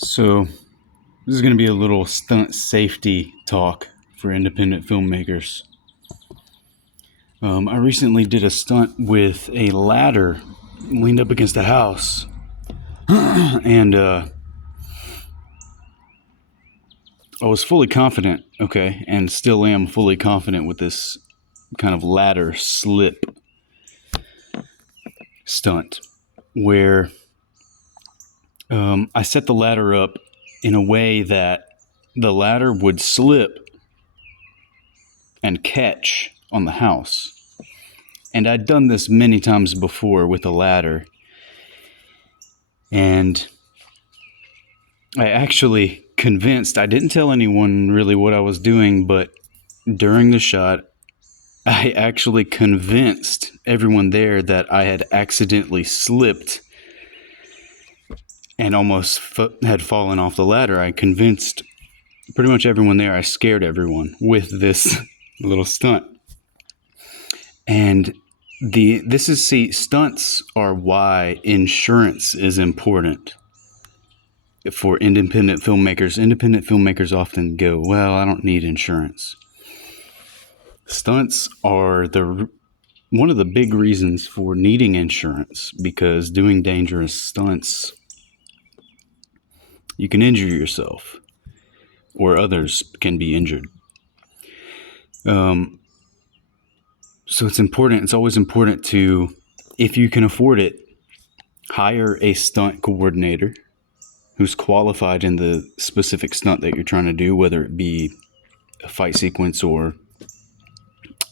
So, this is going to be a little stunt safety talk for independent filmmakers. I recently did a stunt with a ladder leaned up against a house, and I was fully confident, okay, and still am fully confident with this kind of ladder slip stunt where I set the ladder up in a way that the ladder would slip and catch on the house. And I'd done this many times before with a ladder. And I actually I didn't tell anyone really what I was doing, but during the shot, I actually convinced everyone there that I had accidentally slipped and almost had fallen off the ladder. I convinced pretty much everyone there. I scared everyone with this little stunt. And stunts are why insurance is important for independent filmmakers. Independent filmmakers often go, well, I don't need insurance. Stunts are one of the big reasons for needing insurance, because doing dangerous stunts, you can injure yourself or others can be injured. So it's important. It's always important to, if you can afford it, hire a stunt coordinator who's qualified in the specific stunt that you're trying to do, whether it be a fight sequence or,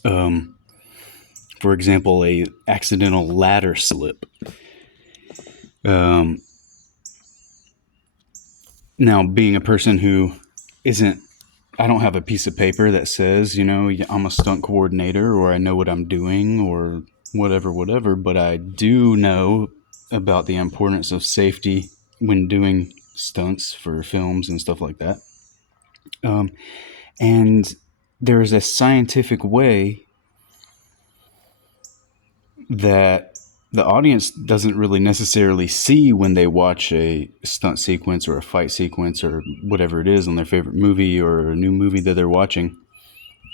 for example, a accidental ladder slip. Now, being a person who I don't have a piece of paper that says, I'm a stunt coordinator or I know what I'm doing or whatever, but I do know about the importance of safety when doing stunts for films and stuff like that. And there's a scientific way that the audience doesn't really necessarily see when they watch a stunt sequence or a fight sequence or whatever it is on their favorite movie or a new movie that they're watching.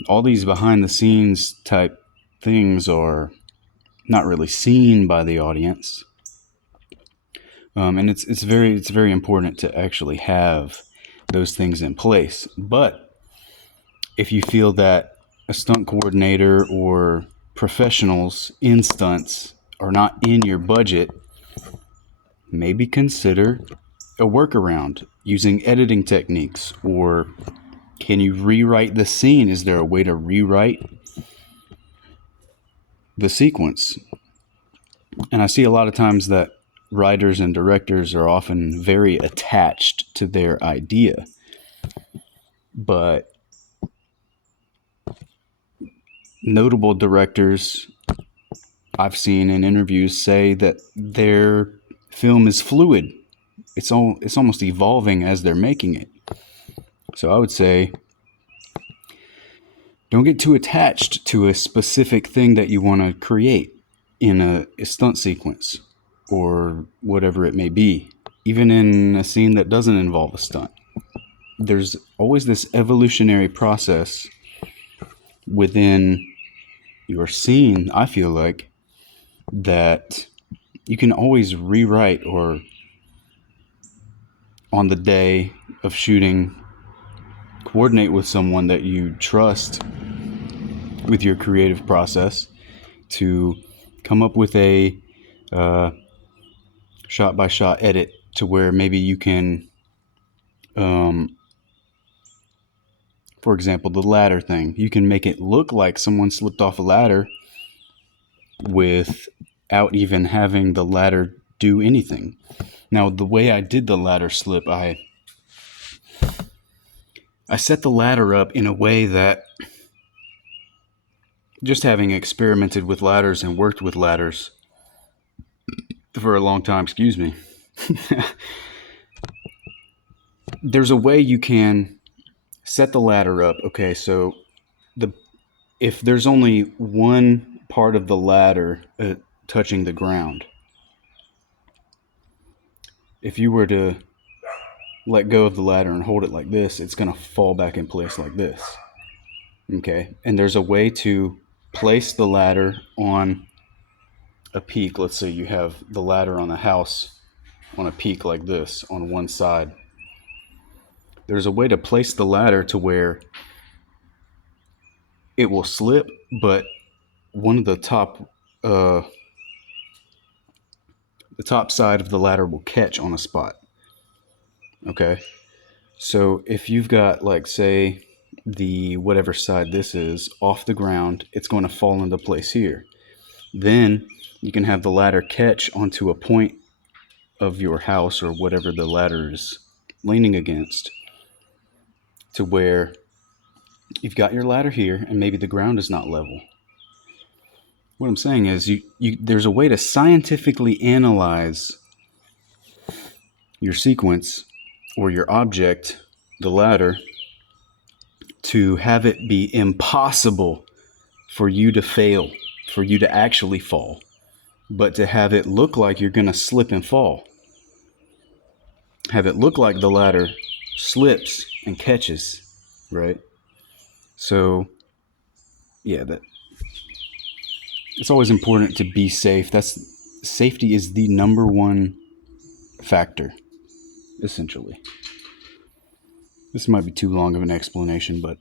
All these behind the scenes type things are not really seen by the audience. And it's very important to actually have those things in place. But if you feel that a stunt coordinator or professionals in stunts are not in your budget, maybe consider a workaround using editing techniques. Or can you rewrite the scene? Is there a way to rewrite the sequence? And I see a lot of times that writers and directors are often very attached to their idea, but notable directors I've seen in interviews say that their film is fluid. It's almost evolving as they're making it. So I would say, don't get too attached to a specific thing that you want to create in a stunt sequence or whatever it may be. Even in a scene that doesn't involve a stunt, there's always this evolutionary process within your scene, I feel like, that you can always rewrite, or on the day of shooting, coordinate with someone that you trust with your creative process to come up with a shot by shot edit to where maybe you can, for example, the ladder thing, you can make it look like someone slipped off a ladder without even having the ladder do anything. Now, the way I did the ladder slip, I set the ladder up in a way that, just having experimented with ladders and worked with ladders for a long time, excuse me, there's a way you can set the ladder up. Okay, so if there's only one part of the ladder touching the ground, if you were to let go of the ladder and hold it like this, it's going to fall back in place like this. Okay. And there's a way to place the ladder on a peak. Let's say you have the ladder on a house on a peak like this on one side. There's a way to place the ladder to where it will slip, but one of the top side of the ladder will catch on a spot. Okay. So if you've got, like, say, the whatever side this is off the ground, it's going to fall into place here. Then you can have the ladder catch onto a point of your house or whatever the ladder is leaning against, to where you've got your ladder here and maybe the ground is not level. What I'm saying is there's a way to scientifically analyze your sequence or your object, the ladder, to have it be impossible for you to fail, for you to actually fall, but to have it look like you're going to slip and fall. Have it look like the ladder slips and catches, right? So, yeah, it's always important to be safe. Safety is the number one factor, essentially. This might be too long of an explanation, but